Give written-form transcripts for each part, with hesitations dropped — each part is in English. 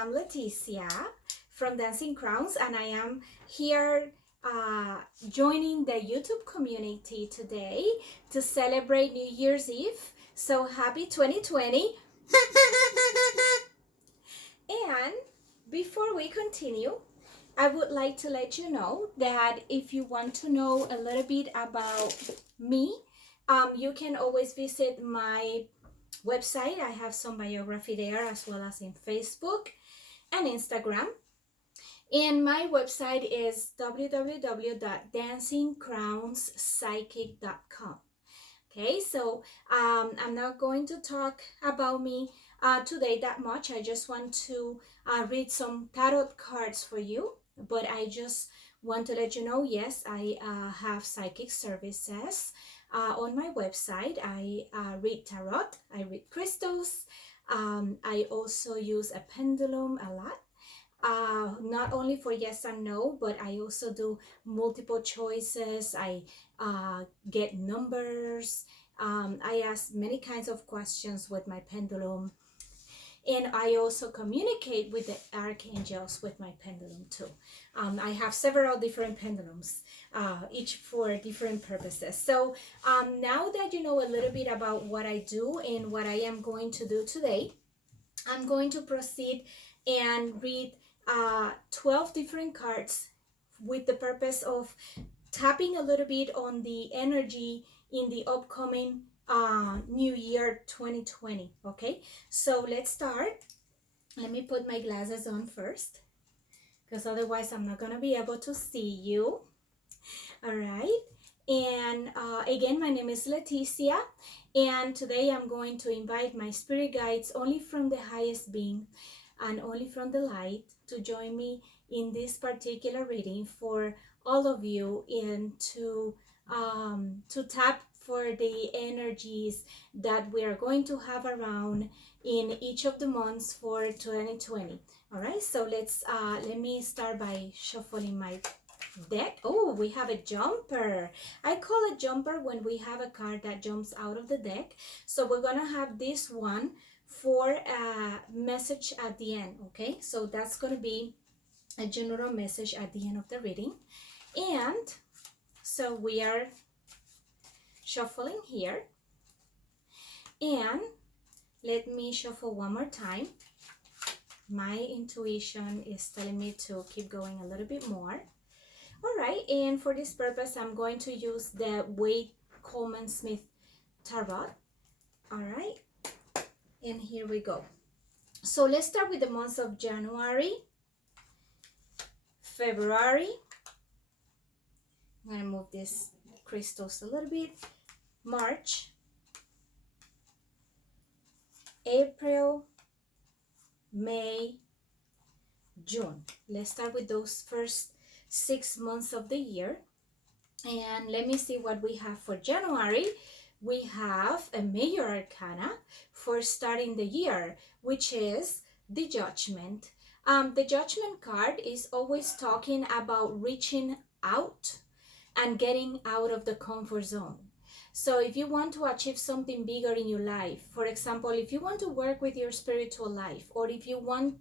am Leticia from Dancing Crowns, and I am here joining the YouTube community today to celebrate New Year's Eve. So happy 2020! And before we continue, I would like to let you know that if you want to know a little bit about me, you can always visit my website. I have some biography there, as well as in Facebook and Instagram. And my website is www.dancingcrownspsychic.com. Okay, so I'm not going to talk about me today that much. I just want to read some tarot cards for you, but I just want to let you know, yes, I have psychic services on my website. I read tarot, I read crystals. I also use a pendulum a lot. Not only for yes and no, but I also do multiple choices. I get numbers. I ask many kinds of questions with my pendulum. And I also communicate with the archangels with my pendulum too. I have several different pendulums, each for different purposes. So now that you know a little bit about what I do and what I am going to do today, I'm going to proceed and read 12 different cards with the purpose of tapping a little bit on the energy in the upcoming new year 2020. Okay, so let's start. Let me put my glasses on first, because otherwise I'm not gonna be able to see you. All right, and again, my name is Leticia, and today I'm going to invite my spirit guides only from the highest being and only from the light to join me in this particular reading for all of you, and to tap for the energies that we are going to have around in each of the months for 2020. All right, so let me start by shuffling my deck. Oh, we have a jumper. I call it jumper when we have a card that jumps out of the deck. So we're gonna have this one for a message at the end. Okay, so that's gonna be a general message at the end of the reading. And so we are shuffling here, and let me shuffle one more time. My intuition is telling me to keep going a little bit more. All right, and for this purpose, I'm going to use the Wade Coleman Smith Tarot. All right, and here we go. So let's start with the months of January, February. I'm gonna move these crystals a little bit. March, April, May, June. Let's start with those first 6 months of the year. And let me see what we have for January. We have a major arcana for starting the year, which is the Judgment. The Judgment card is always talking about reaching out and getting out of the comfort zone. So if you want to achieve something bigger in your life, for example, if you want to work with your spiritual life, or if you want,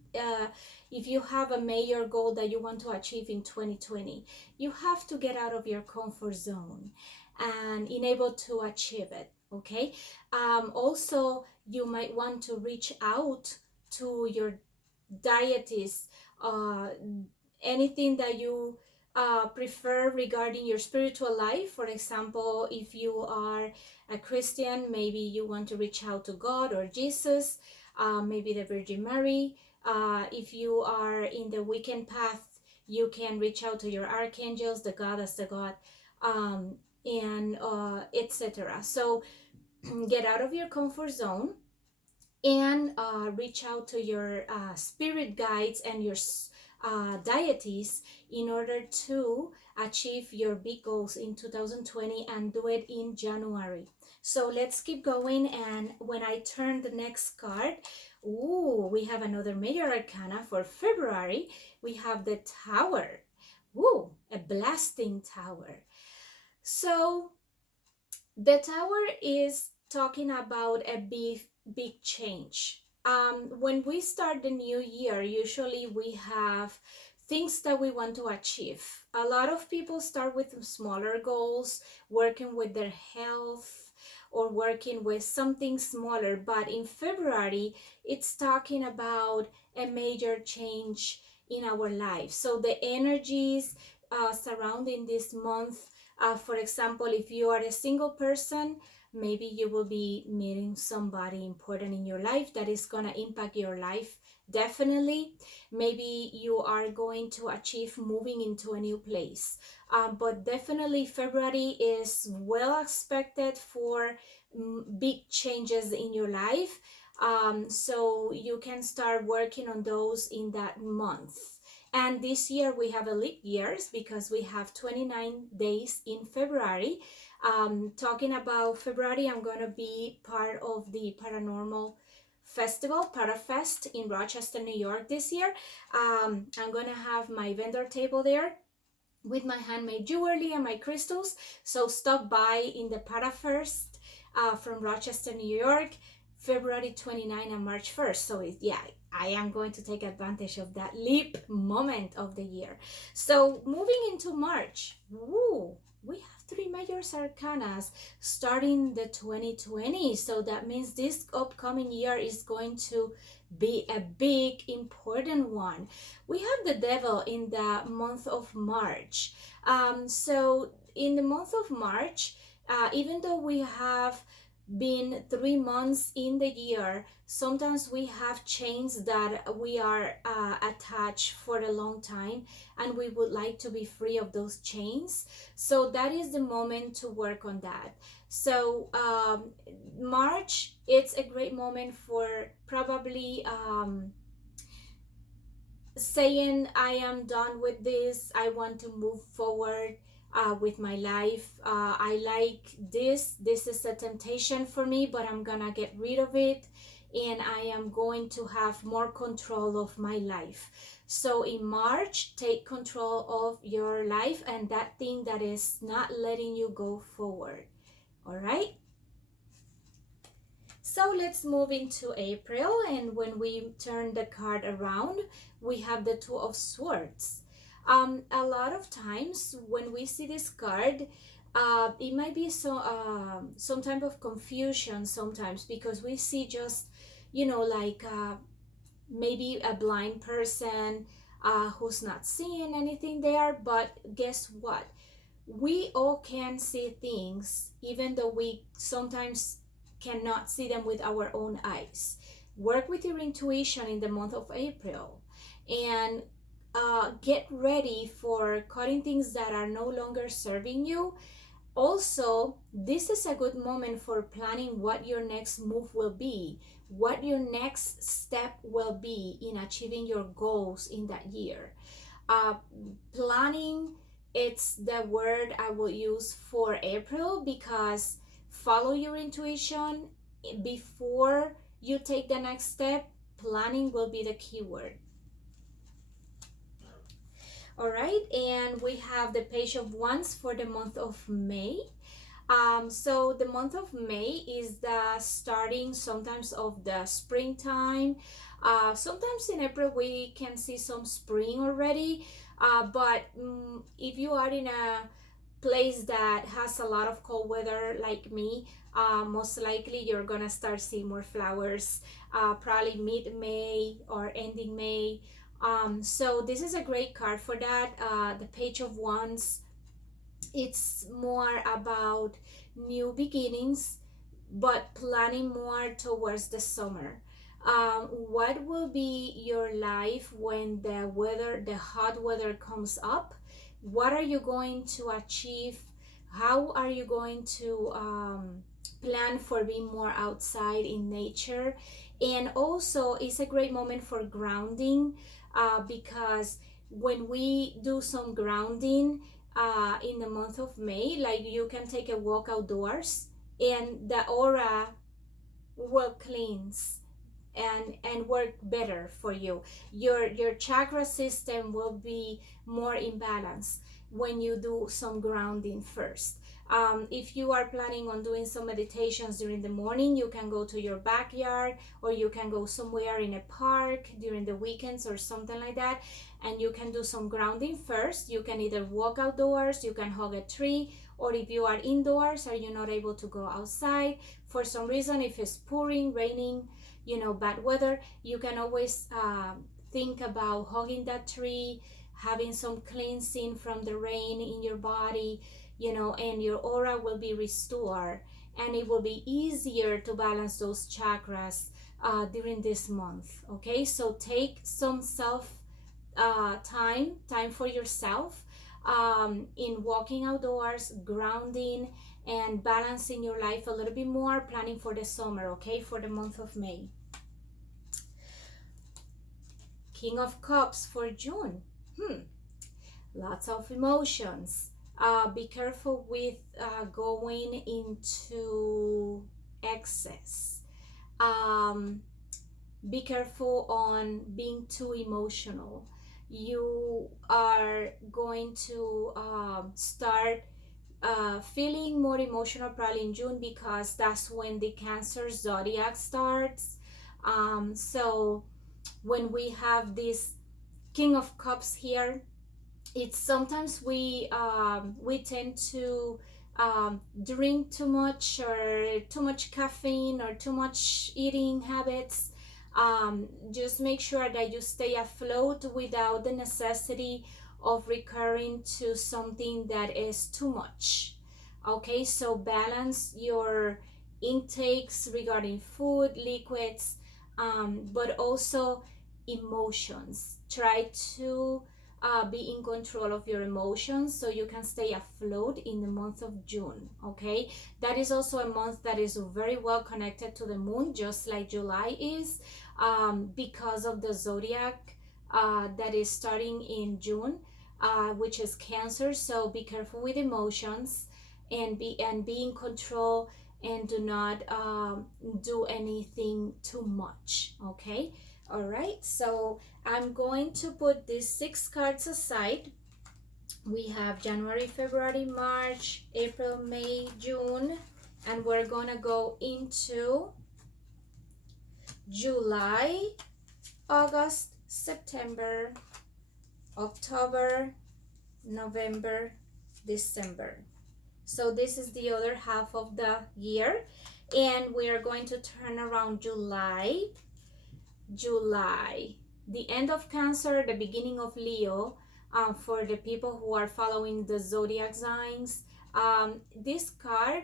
if you have a major goal that you want to achieve in 2020, you have to get out of your comfort zone and enable to achieve it. Okay. Also, you might want to reach out to your deities, anything that you prefer regarding your spiritual life. For example, if you are a Christian, maybe you want to reach out to God or Jesus, maybe the Virgin Mary. If you are in the Wiccan path, you can reach out to your archangels, the goddess, the god, and etc. So get out of your comfort zone and reach out to your spirit guides and your deities in order to achieve your big goals in 2020, and do it in January. So let's keep going, and when I turn the next card, ooh, we have another major arcana for February. We have the Tower. Ooh, a blasting tower. So the Tower is talking about a big change. when we start the new year, usually we have things that we want to achieve. A lot of people start with smaller goals, working with their health or working with something smaller. But in February, it's talking about a major change in our life. So the energies surrounding this month, for example, if you are a single person, maybe you will be meeting somebody important in your life that is going to impact your life definitely. Maybe you are going to achieve moving into a new place, but definitely February is well expected for big changes in your life, so you can start working on those in that month. And this year we have a leap years because we have 29 days in February. Talking about February, I'm going to be part of the paranormal festival, Parafest, in Rochester, New York this year. I'm going to have my vendor table there with my handmade jewelry and my crystals. So stop by in the Parafest from Rochester, New York, February 29 and March 1st. So yeah, I am going to take advantage of that leap moment of the year. So moving into March, woo, we have three major arcanas starting the 2020. So that means this upcoming year is going to be a big important one. We have the devil in the month of March. So in the month of March, even though we have been 3 months in the year, sometimes we have chains that we are attached for a long time, and we would like to be free of those chains. So that is the moment to work on that. So March, it's a great moment for probably saying I am done with this, I want to move forward with my life. I like this is a temptation for me, but I'm gonna get rid of it, and I am going to have more control of my life. So in March, take control of your life and that thing that is not letting you go forward. All right, so let's move into April, and when we turn the card around, we have the Two of Swords. A lot of times when we see this card, it might be some type of confusion sometimes, because we see just, like maybe a blind person who's not seeing anything there. But guess what? We all can see things, even though we sometimes cannot see them with our own eyes. Work with your intuition in the month of April, and get ready for cutting things that are no longer serving you. Also, this is a good moment for planning what your next move will be, what your next step will be in achieving your goals in that year. uh, Planning, it's the word I will use for April, because follow your intuition before you take the next step. Planning will be the key word. All right, and we have the Page of Wands for the month of May. So the month of May is the starting sometimes of the springtime. Sometimes in April we can see some spring already, but if you are in a place that has a lot of cold weather like me, most likely you're gonna start seeing more flowers, probably mid-May or ending May. So this is a great card for that. The Page of Wands, it's more about new beginnings, but planning more towards the summer. What will be your life when the hot weather comes up? What are you going to achieve? How are you going to plan for being more outside in nature? And also, it's a great moment for grounding, because when we do some grounding in the month of May, like you can take a walk outdoors, and the aura will cleanse and work better for you. Your chakra system will be more in balance when you do some grounding first. If you are planning on doing some meditations during the morning, you can go to your backyard, or you can go somewhere in a park during the weekends or something like that, and you can do some grounding first. You can either walk outdoors, you can hug a tree, or if you are indoors, are you not able to go outside for some reason, if it's pouring, raining, bad weather, you can always think about hugging that tree, having some cleansing from the rain in your body, and your aura will be restored, and it will be easier to balance those chakras during this month. Okay, so take some self time for yourself, in walking outdoors, grounding, and balancing your life a little bit more, planning for the summer, okay, for the month of May. King of Cups for June. Lots of emotions. Be careful with going into excess. Be careful on being too emotional. You are going to start feeling more emotional probably in June, because that's when the Cancer zodiac starts. So when we have this King of Cups here, it's sometimes we tend to drink too much, or too much caffeine, or too much eating habits. Just make sure that you stay afloat without the necessity of recurring to something that is too much. Okay, so balance your intakes regarding food, liquids, but also emotions. Try to be in control of your emotions so you can stay afloat in the month of June. Okay, that is also a month that is very well connected to the moon, just like July is, because of the zodiac that is starting in June, which is Cancer. So be careful with emotions, and be in control, and do not do anything too much. Okay, all right, so I'm going to put these 6 cards aside. We have January, February, March, April, May, June, and we're gonna go into July, August, September, October, November, December. So this is the other half of the year, and we are going to turn around July, the end of Cancer, the beginning of Leo. For the people who are following the zodiac signs, this card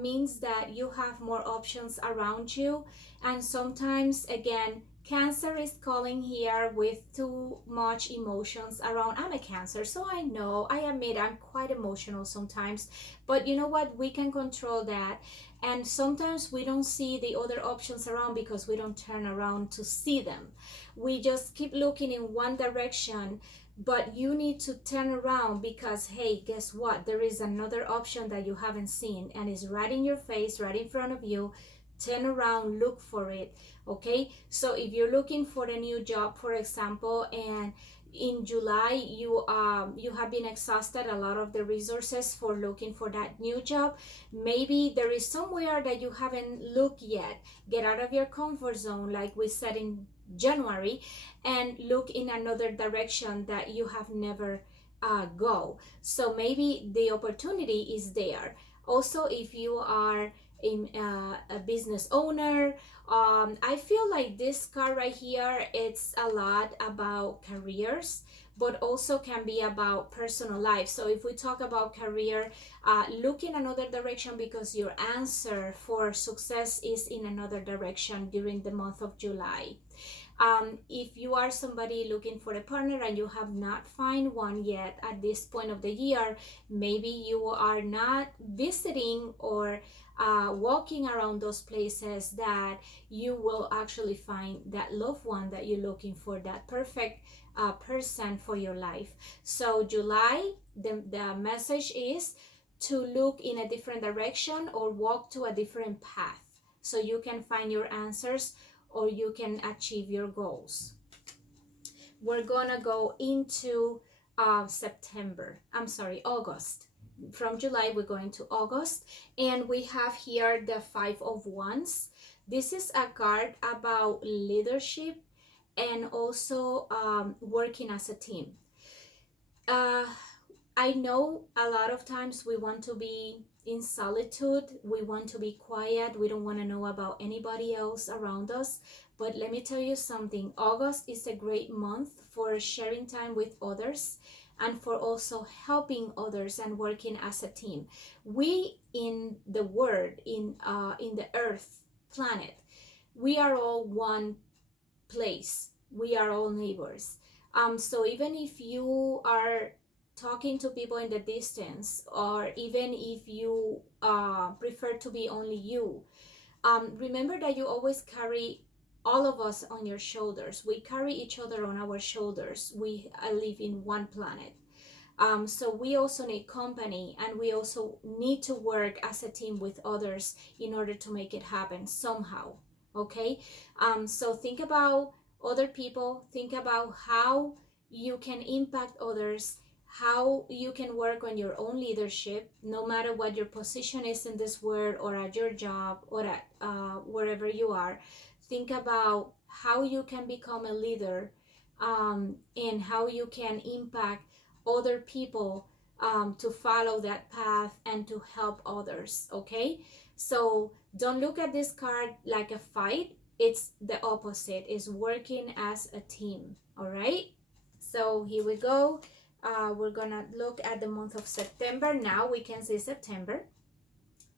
means that you have more options around you, and sometimes, again, Cancer is calling here with too much emotions around. I'm a Cancer, so I know, I admit I'm quite emotional sometimes, but you know what, we can control that. And sometimes we don't see the other options around because we don't turn around to see them. We just keep looking in one direction, but you need to turn around, because hey, guess what, there is another option that you haven't seen, and it's right in your face, right in front of you. Turn around, look for it. Okay, so if you're looking for a new job, for example, and in July you have been exhausted a lot of the resources for looking for that new job, maybe there is somewhere that you haven't looked yet. Get out of your comfort zone, like we said in January, and look in another direction that you have never go. So maybe the opportunity is there. Also, if you are a business owner, I feel like this card right here, it's a lot about careers, but also can be about personal life. So if we talk about career, look in another direction, because your answer for success is in another direction during the month of July. If you are somebody looking for a partner and you have not found one yet at this point of the year, maybe you are not visiting or walking around those places that you will actually find that loved one that you're looking for, that perfect person for your life. So July, the message is to look in a different direction or walk to a different path so you can find your answers or you can achieve your goals. We're gonna go into August. from July, we're going to August, and we have here the Five of Wands. This is a card about leadership and also working as a team. Uh, I know a lot of times we want to be in solitude, we want to be quiet, we don't want to know about anybody else around us. But let me tell you something, August is a great month for sharing time with others and for also helping others and working as a team. We in the world, in the earth planet, we are all one place. We are all neighbors. So even if you are talking to people in the distance, or even if you prefer to be only you, remember that you always carry all of us on your shoulders. We carry each other on our shoulders. We live in one planet. So we also need company, and we also need to work as a team with others in order to make it happen somehow. Okay. So think about other people, think about how you can impact others, how you can work on your own leadership, no matter what your position is in this world, or at your job, or at wherever you are. Think about how you can become a leader, and how you can impact other people, to follow that path and to help others. Okay, so don't look at this card like a fight. It's the opposite, is working as a team. All right, so here we go. We're gonna look at the month of September. Now we can see September.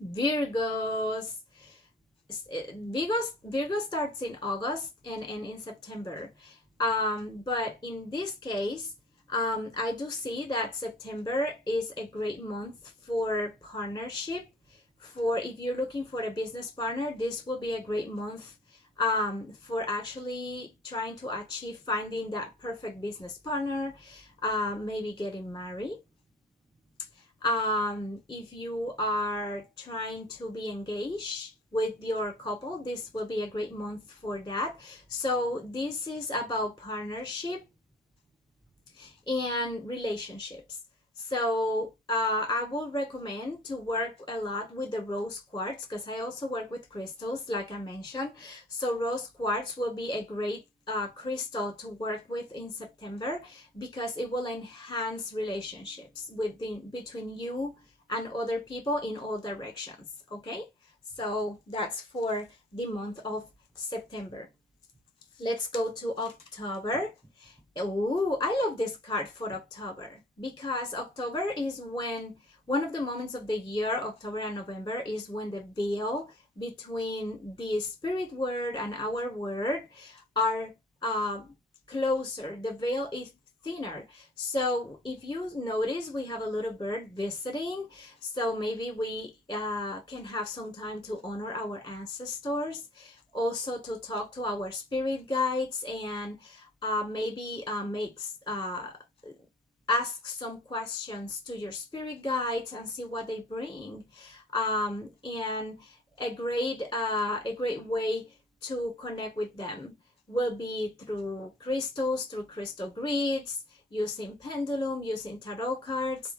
Virgos. Virgo starts in August and in September. But in this case, I do see that September is a great month for partnership. For if you're looking for a business partner, this will be a great month, for actually trying to achieve finding that perfect business partner, maybe getting married. If you are trying to be engaged with your couple, this will be a great month for that. So this is about partnership and relationships. So I will recommend to work a lot with the rose quartz, because I also work with crystals, like I mentioned. So rose quartz will be a great crystal to work with in September, because it will enhance relationships between you and other people in all directions. Okay, so that's for the month of September. Let's go to October. Oh, I love this card for October, because October is when one of the moments of the year, October and November, is when the veil between the spirit world and our world are closer. The veil is thinner. So if you notice, we have a little bird visiting. So maybe we can have some time to honor our ancestors, also to talk to our spirit guides, and maybe ask some questions to your spirit guides and see what they bring. And a great way to connect with them will be through crystals, through crystal grids, using pendulum, using tarot cards.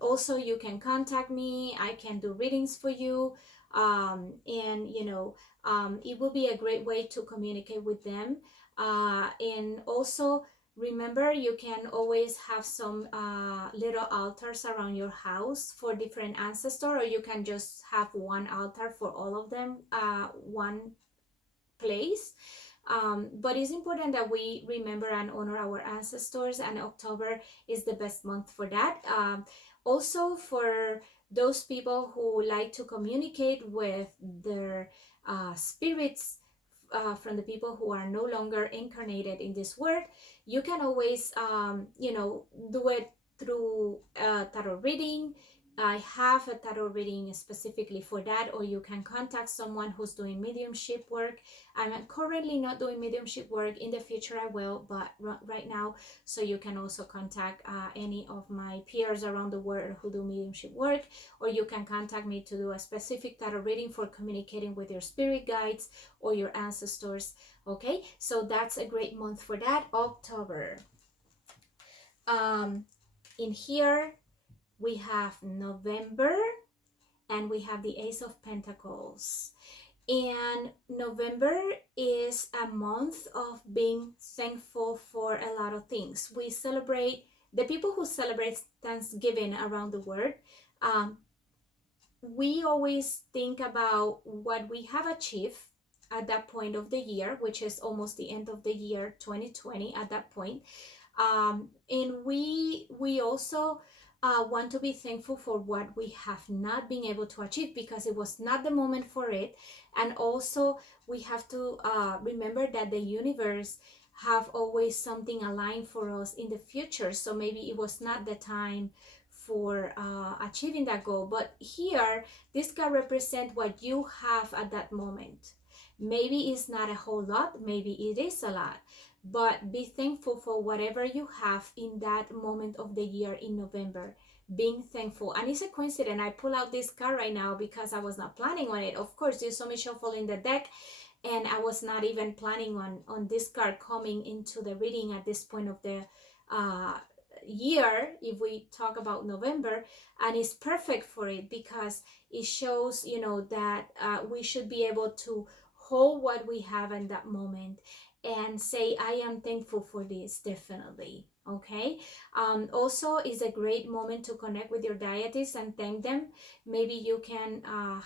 Also, you can contact me. I can do readings for you. And it will be a great way to communicate with them. And also, remember, you can always have some little altars around your house for different ancestors, or you can just have one altar for all of them, one place. But it's important that we remember and honor our ancestors, and October is the best month for that. Also, for those people who like to communicate with their spirits, from the people who are no longer incarnated in this world, you can always do it through tarot reading. I have a tarot reading specifically for that, or you can contact someone who's doing mediumship work. I'm currently not doing mediumship work. In the future I will, but right now. So you can also contact any of my peers around the world who do mediumship work, or you can contact me to do a specific tarot reading for communicating with your spirit guides or your ancestors. Okay, so that's a great month for that, October. In here we have November, and we have the Ace of Pentacles. And November is a month of being thankful for a lot of things. We celebrate, the people who celebrate Thanksgiving around the world, um, we always think about what we have achieved at that point of the year, which is almost the end of the year 2020 at that point. And we also want to be thankful for what we have not been able to achieve because it was not the moment for it. And also we have to remember that the universe have always something aligned for us in the future, so maybe it was not the time for achieving that goal. But here this can represent what you have at that moment. Maybe it's not a whole lot, maybe it is a lot, but be thankful for whatever you have in that moment of the year in November. Being thankful. And it's a coincidence I pull out this card right now because I was not planning on it. Of course, you saw me shuffle in the deck, and I was not even planning on this card coming into the reading at this point of the year, if we talk about November. And it's perfect for it because it shows, that we should be able to hold what we have in that moment and say, I am thankful for this, definitely. Okay. Also is a great moment to connect with your deities and thank them. Maybe you can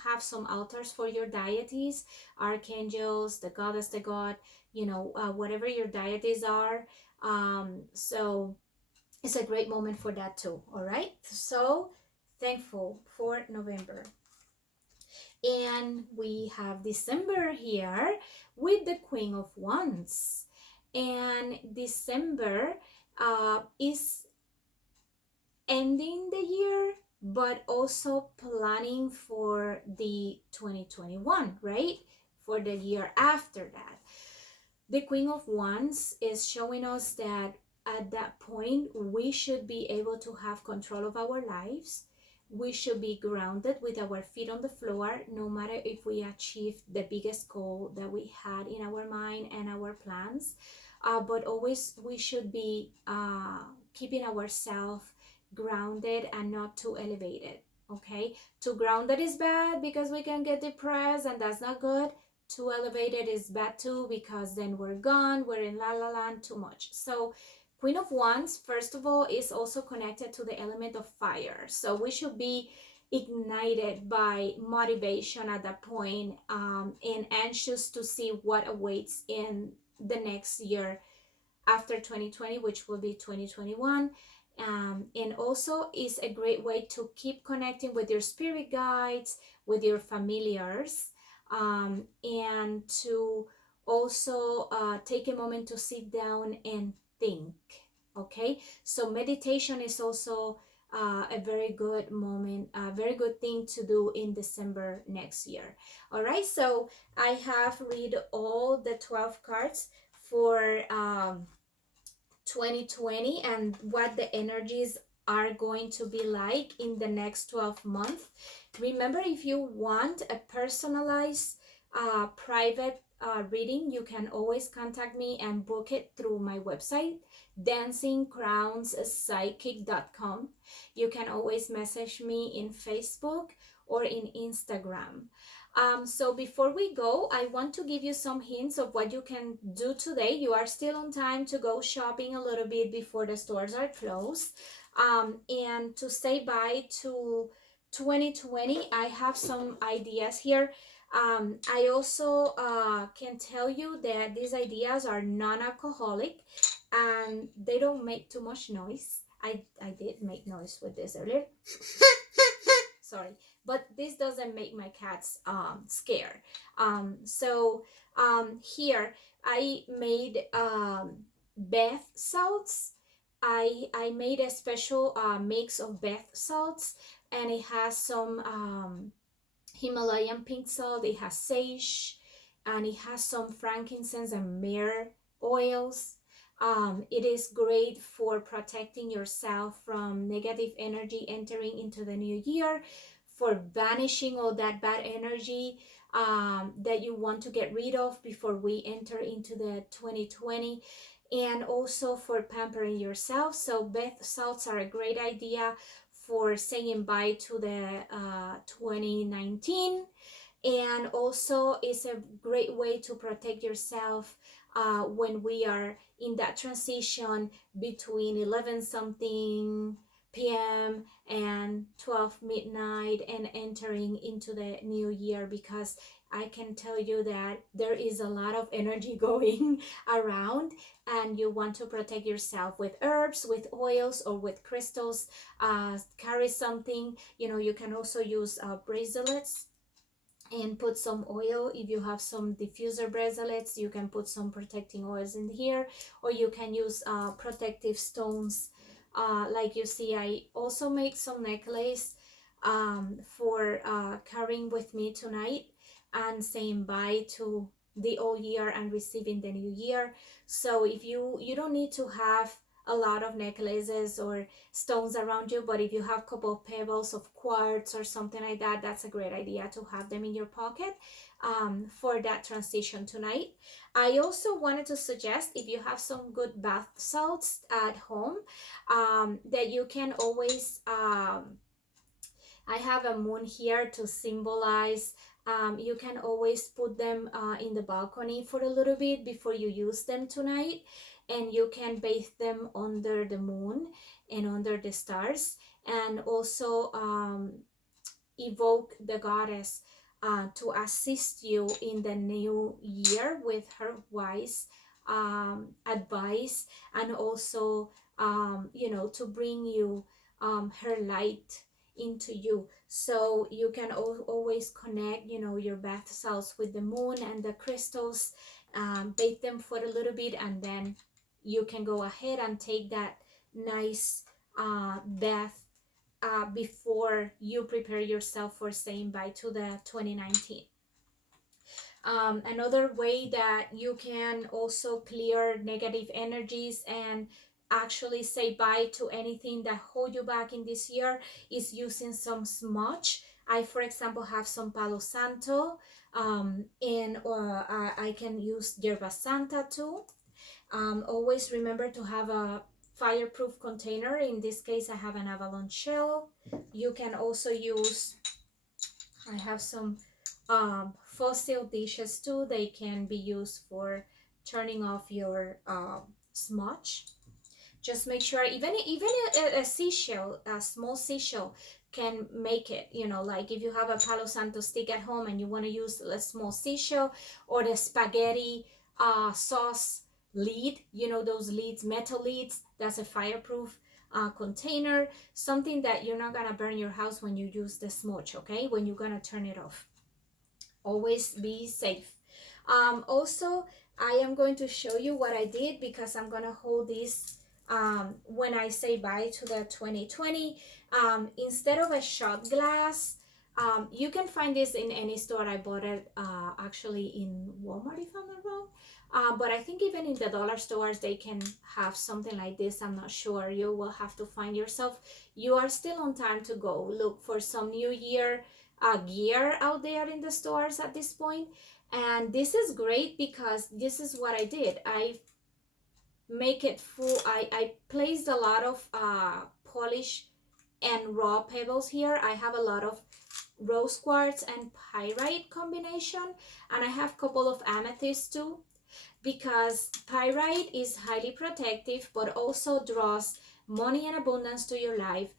have some altars for your deities, archangels, the goddess, the god, whatever your deities are. So it's a great moment for that too. All right. So thankful for November. And we have December here with the Queen of Wands. And December is ending the year, but also planning for the 2021, right? For the year after that. The Queen of Wands is showing us that at that point, we should be able to have control of our lives. We should be grounded with our feet on the floor, no matter if we achieve the biggest goal that we had in our mind and our plans. But always we should be keeping ourselves grounded and not too elevated. Okay, too grounded is bad because we can get depressed, and that's not good. Too elevated is bad too because then we're gone, we're in la la land too much. So Queen of Wands, first of all, is also connected to the element of fire. So we should be ignited by motivation at that point, and anxious to see what awaits in the next year after 2020, which will be 2021. And also is a great way to keep connecting with your spirit guides, with your familiars, and to also take a moment to sit down and think. Okay, so meditation is also a very good moment, a very good thing to do in December next year. All right, so I have read all the 12 cards for 2020 and what the energies are going to be like in the next 12 months. Remember, if you want a personalized private reading, you can always contact me and book it through my website, dancingcrownspsychic.com. You can always message me in Facebook or in Instagram. So before we go, I want to give you some hints of what you can do today. You are still on time to go shopping a little bit before the stores are closed. And to say bye to 2020, I have some ideas here. I also can tell you that these ideas are non-alcoholic and they don't make too much noise. I did make noise with this earlier. Sorry, but this doesn't make my cats scared. So here I made bath salts. I made a special mix of bath salts, and it has some Himalayan pink salt, it has sage, and it has some frankincense and myrrh oils. It is great for protecting yourself from negative energy entering into the new year, for vanishing all that bad energy that you want to get rid of before we enter into the 2020, and also for pampering yourself. So bath salts are a great idea for saying bye to the 2019. And also it's a great way to protect yourself when we are in that transition between 11 something p.m. and 12 midnight and entering into the new year, because I can tell you that there is a lot of energy going around, and you want to protect yourself with herbs, with oils, or with crystals. Carry something, you can also use bracelets and put some oil. If you have some diffuser bracelets, you can put some protecting oils in here, or you can use protective stones. Like you see, I also make some necklace for carrying with me tonight and saying bye to the old year and receiving the new year. So if you don't need to have a lot of necklaces or stones around you, but if you have a couple of pebbles of quartz or something like that, that's a great idea to have them in your pocket for that transition tonight. I also wanted to suggest, if you have some good bath salts at home, that you can always I have a moon here to symbolize. You can always put them in the balcony for a little bit before you use them tonight, and you can bathe them under the moon and under the stars, and also evoke the goddess to assist you in the new year with her wise advice, and also to bring you her light into you. So you can always connect your bath salts with the moon and the crystals, bathe them for a little bit, and then you can go ahead and take that nice bath before you prepare yourself for saying bye to the 2019. Another way that you can also clear negative energies and actually say bye to anything that hold you back in this year is using some smudge. I, for example, have some Palo Santo, and I can use Yerba Santa too. Always remember to have a fireproof container. In this case, I have an Avalon shell. You can also use, I have some fossil dishes too. They can be used for turning off your smudge. Just make sure, even a seashell, a small seashell, can make it. Like if you have a Palo Santo stick at home and you want to use a small seashell, or the spaghetti sauce lid, those lids, metal lids, that's a fireproof container, something that you're not gonna burn your house when you use the smudge, okay, when you're gonna turn it off. Always be safe. Also, I am going to show you what I did, because I'm gonna hold this when I say bye to the 2020. Instead of a shot glass, you can find this in any store. I bought it actually in Walmart, if I'm not wrong. But I think even in the dollar stores they can have something like this. I'm not sure. You will have to find yourself. You are still on time to go look for some New Year gear out there in the stores at this point. And this is great, because this is what I did. I make it full. I placed a lot of polish and raw pebbles here. I have a lot of rose quartz and pyrite combination, and I have a couple of amethysts too, because pyrite is highly protective but also draws money and abundance to your life.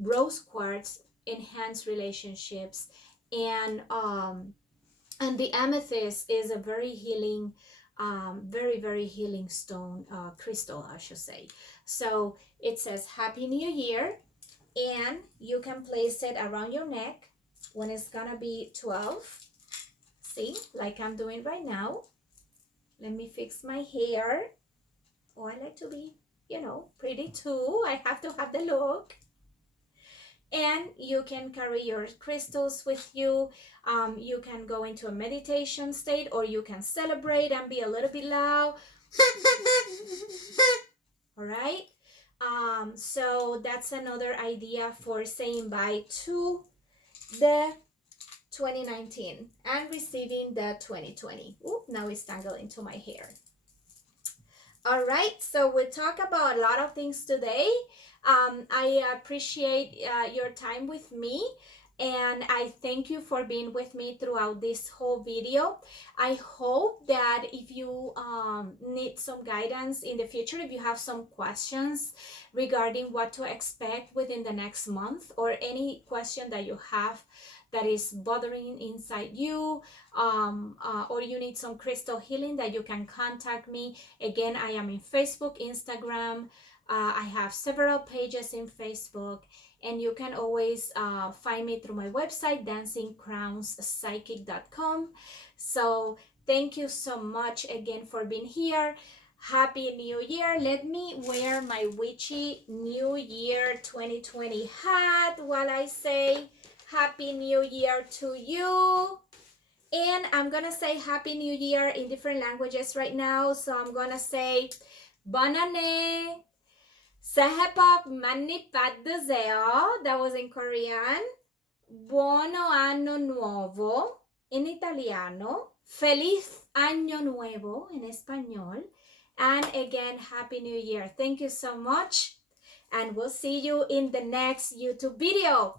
Rose quartz enhance relationships, and the amethyst is a very healing, very, very healing stone, crystal, I should say. So it says Happy New Year, and you can place it around your neck when it's gonna be 12. See, like I'm doing right now. Let me fix my hair. Oh, I like to be, pretty too. I have to have the look. And you can carry your crystals with you. You can go into a meditation state, or you can celebrate and be a little bit loud. All right. So that's another idea for saying bye to the 2019 and receiving the 2020. Oop, now it's tangled into my hair. All right, so we talk about a lot of things today. I appreciate your time with me, and I thank you for being with me throughout this whole video. I hope that if you need some guidance in the future, if you have some questions regarding what to expect within the next month, or any question that you have that is bothering inside you, or you need some crystal healing, that you can contact me. Again, I am in Facebook, Instagram. I have several pages in Facebook, and you can always find me through my website, dancingcrownspsychic.com. So thank you so much again for being here. Happy New Year. Let me wear my witchy New Year 2020 hat while I say Happy New Year to you. And I'm gonna say Happy New Year in different languages right now. So I'm gonna say Bonne année, 새해 복 많이 받으세요. That was in Korean. Buono anno nuovo in italiano. Feliz año nuevo in español. And again, Happy New Year. Thank you so much. And we'll see you in the next YouTube video.